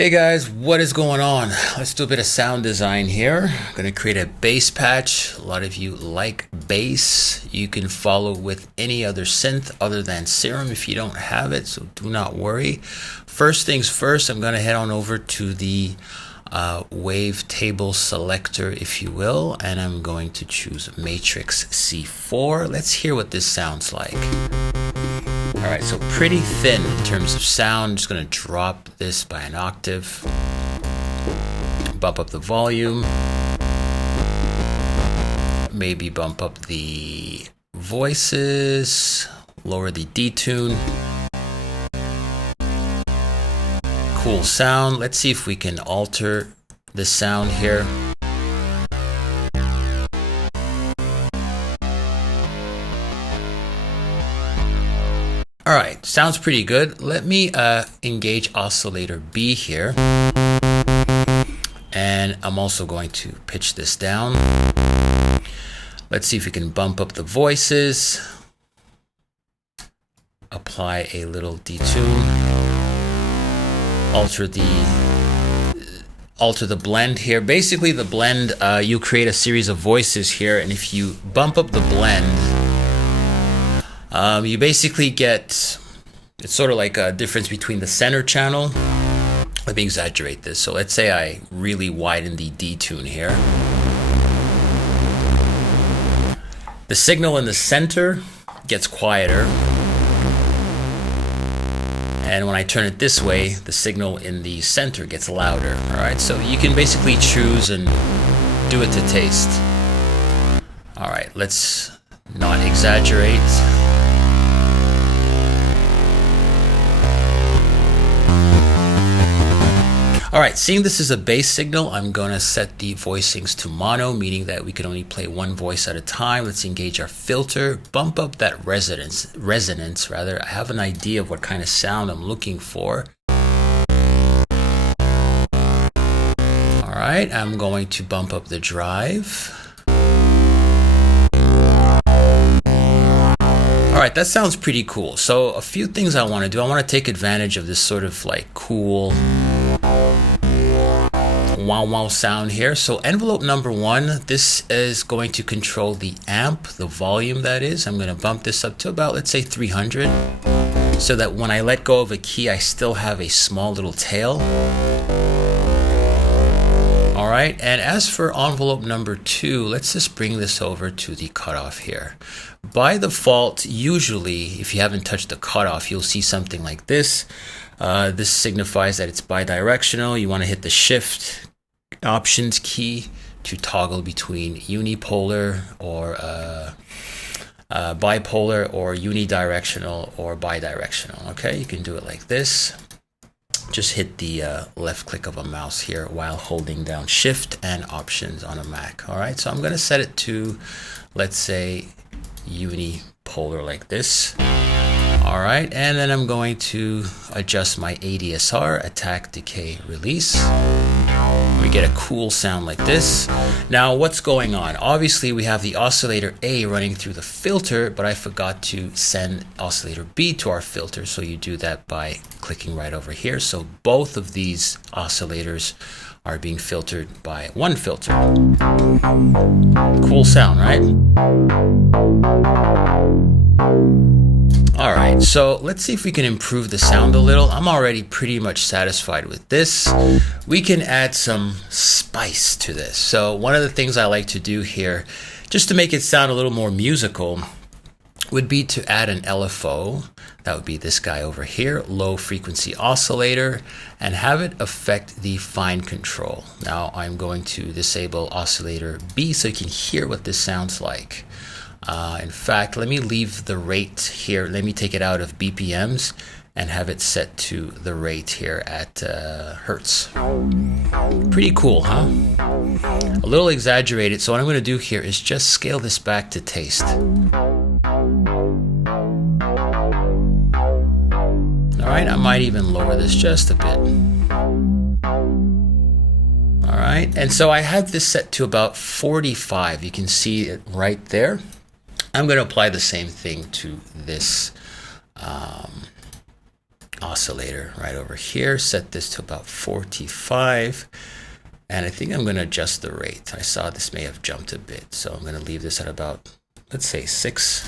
Hey guys, what is going on? Let's do a bit of sound design here. I'm going to create a bass patch. A lot of you like bass. You can follow with any other synth other than Serum if you don't have it, so do not worry. First things first, I'm going to head on over to the wavetable selector, if you will, and I'm going to choose Matrix C4. Let's hear what this sounds like. All right, so pretty thin in terms of sound. I'm just going to drop this by an octave, bump up the volume, maybe bump up the voices, lower the detune. Cool sound. Let's see if we can alter the sound here. All right, sounds pretty good. Let me engage oscillator B here. And I'm also going to pitch this down. Let's see if we can bump up the voices. Apply a little detune. Alter the blend here. Basically the blend, you create a series of voices here, and if you bump up the blend, you basically get, it's sort of like a difference between the center channel. Let me exaggerate this. So let's say I really widen the detune here. The signal in the center gets quieter. And when I turn it this way, the signal in the center gets louder. All right, so you can basically choose and do it to taste. All right, let's not exaggerate. All right, seeing this is a bass signal, I'm going to set the voicings to mono, meaning that we can only play one voice at a time. Let's engage our filter, bump up that resonance rather. I have an idea of what kind of sound I'm looking for. All right, I'm going to bump up the drive. All right, that sounds pretty cool. So a few things I want to do. I want to take advantage of this sort of like cool wow wow sound here. So envelope number 1, this is going to control the amp, the volume that is. I'm going to bump this up to about, let's say 300, so that when I let go of a key, I still have a small little tail. All right, and as for envelope number 2, let's just bring this over to the cutoff here. By default, usually, if you haven't touched the cutoff, you'll see something like this. This signifies that it's bidirectional. You want to hit the shift options key to toggle between unipolar or bipolar or unidirectional or bidirectional. Okay, you can do it like this. Just hit the left click of a mouse here while holding down shift and options on a Mac. All right, so I'm going to set it to, let's say, unipolar like this. All right, and then I'm going to adjust my ADSR, attack, decay, release. We get a cool sound like this. Now, what's going on? Obviously, we have the oscillator A running through the filter, but I forgot to send oscillator B to our filter. So you do that by clicking right over here. So both of these oscillators are being filtered by one filter. Cool sound, right? All right, so let's see if we can improve the sound a little. I'm already pretty much satisfied with this. We can add some spice to this. So one of the things I like to do here, just to make it sound a little more musical, would be to add an LFO. That would be this guy over here, low frequency oscillator, and have it affect the fine control. Now I'm going to disable oscillator B so you can hear what this sounds like. In fact, let me leave the rate here. Let me take it out of BPMs and have it set to the rate here at Hertz. Pretty cool, huh? A little exaggerated. So what I'm going to do here is just scale this back to taste. All right, I might even lower this just a bit. All right, and so I have this set to about 45. You can see it right there. I'm going to apply the same thing to this oscillator right over here. Set this to about 45. And I think I'm going to adjust the rate. I saw this may have jumped a bit. So I'm going to leave this at about, let's say 6.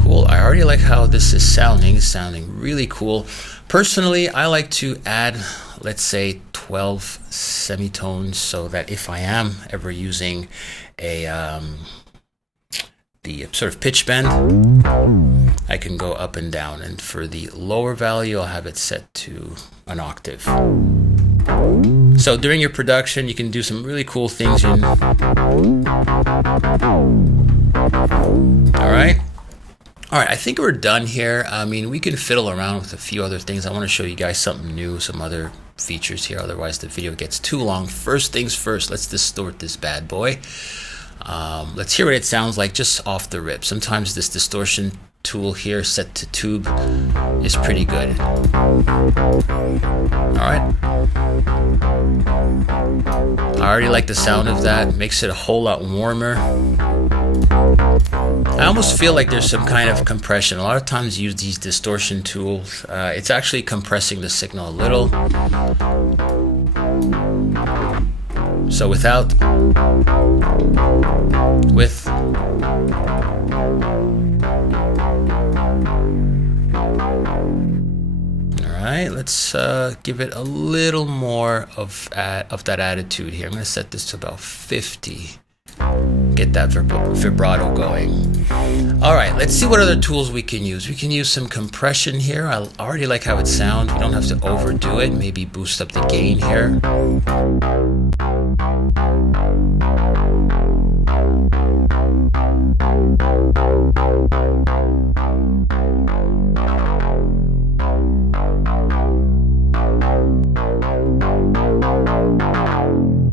Cool. I already like how this is sounding. It's sounding really cool. Personally, I like to add, let's say 12 semitones, so that if I am ever using a the sort of pitch bend, I can go up and down. And for the lower value, I'll have it set to an octave. So during your production, you can do some really cool things. All right. All right, I think we're done here. I mean, we can fiddle around with a few other things. I want to show you guys something new, some other features here. Otherwise, the video gets too long. First things first, let's distort this bad boy. Let's hear what it sounds like just off the rip. Sometimes this distortion tool here set to tube is pretty good. All right. I already like the sound of that. Makes it a whole lot warmer. I almost feel like there's some kind of compression. A lot of times you use these distortion tools. It's actually compressing the signal a little. So with. All right, let's give it a little more of that attitude here. I'm going to set this to about 50. Get that vibrato going. All right, let's see what other tools we can use. We can use some compression here. I already like how it sounds. We don't have to overdo it. Maybe boost up the gain here.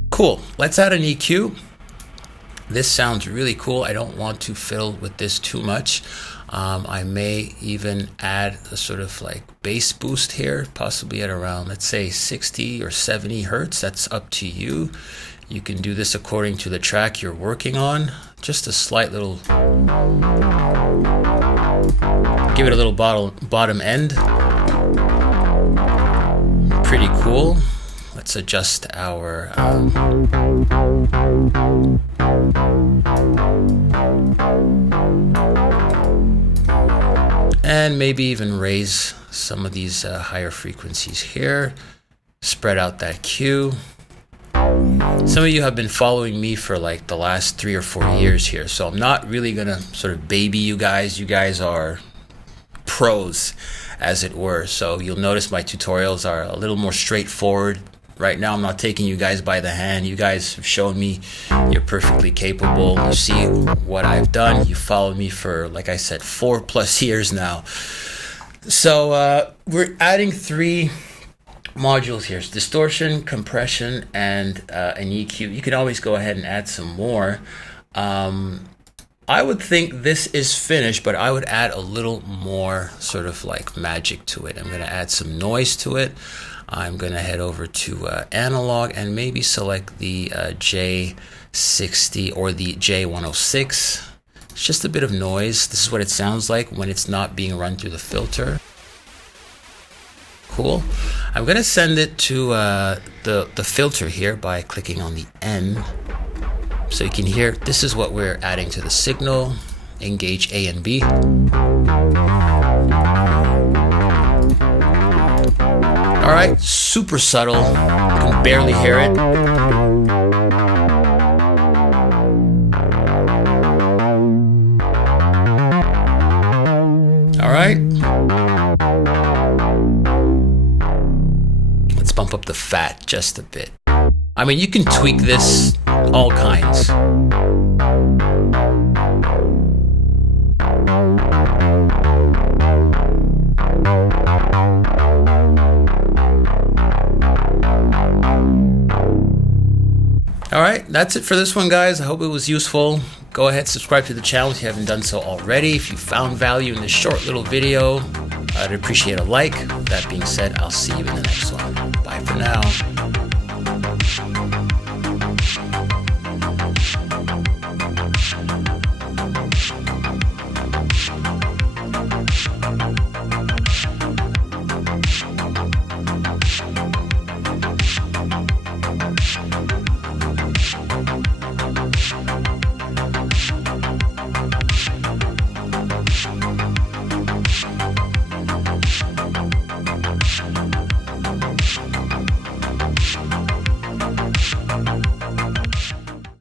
Cool. Let's add an EQ. This sounds really cool. I don't want to fiddle with this too much. I may even add a sort of like bass boost here, possibly at around, let's say 60 or 70 hertz. That's up to you. You can do this according to the track you're working on. Just a slight little, give it a little bottom end. Pretty cool. Let's adjust our and maybe even raise some of these higher frequencies here. Spread out that Q. Some of you have been following me for like the last 3 or 4 years here, so I'm not really gonna sort of baby you guys. You guys are pros, as it were. So you'll notice my tutorials are a little more straightforward. Right now, I'm not taking you guys by the hand. You guys have shown me you're perfectly capable. You see what I've done. You followed me for, like I said, 4+ years now. So we're adding 3 modules here. It's distortion, compression, and an EQ. You can always go ahead and add some more. I would think this is finished, but I would add a little more sort of like magic to it. I'm going to add some noise to it. I'm going to head over to analog and maybe select the J60 or the J106. It's just a bit of noise. This is what it sounds like when it's not being run through the filter. Cool. I'm going to send it to the filter here by clicking on the N. So you can hear this is what we're adding to the signal. Engage A and B. All right, super subtle. You can barely hear it. All right. Let's bump up the fat just a bit. I mean, you can tweak this all kinds. All right, that's it for this one, guys. I hope it was useful. Go ahead, subscribe to the channel if you haven't done so already. If you found value in this short little video, I'd appreciate a like. That being said, I'll see you in the next one. Bye for now.